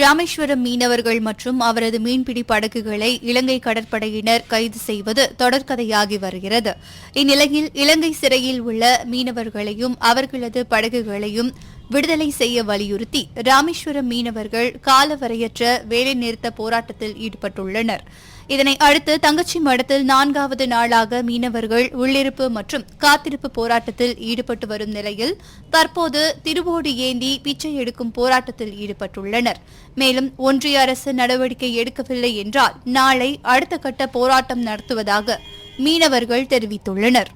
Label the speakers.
Speaker 1: ராமேஸ்வரம் மீனவர்கள் மற்றும் அவரது மீன்பிடி படகுகளை இலங்கை கடற்படையினர் கைது செய்வது தொடர்கதையாகி வருகிறது. இந்நிலையில் இலங்கை சிறையில் உள்ள மீனவர்களையும் அவர்களது படகுகளையும் விடுதலை செய்ய வலியுறுத்தி ராமேஸ்வரம் மீனவர்கள் காலவரையற்ற வேலைநிறுத்த போராட்டத்தில் ஈடுபட்டுள்ளனர். இதனை அடுத்து தங்கச்சி மடத்தில் நான்காவது நாளாக மீனவர்கள் உள்ளிருப்பு மற்றும் காத்திருப்பு போராட்டத்தில் ஈடுபட்டு வரும் நிலையில் தற்போது திருவோடு ஏந்தி பிச்சை எடுக்கும் போராட்டத்தில் ஈடுபட்டுள்ளனர். மேலும் ஒன்றிய அரசு நடவடிக்கை எடுக்கவில்லை என்றால் நாளை அடுத்த கட்ட போராட்டம் நடத்துவதாக மீனவர்கள் தெரிவித்துள்ளனர்.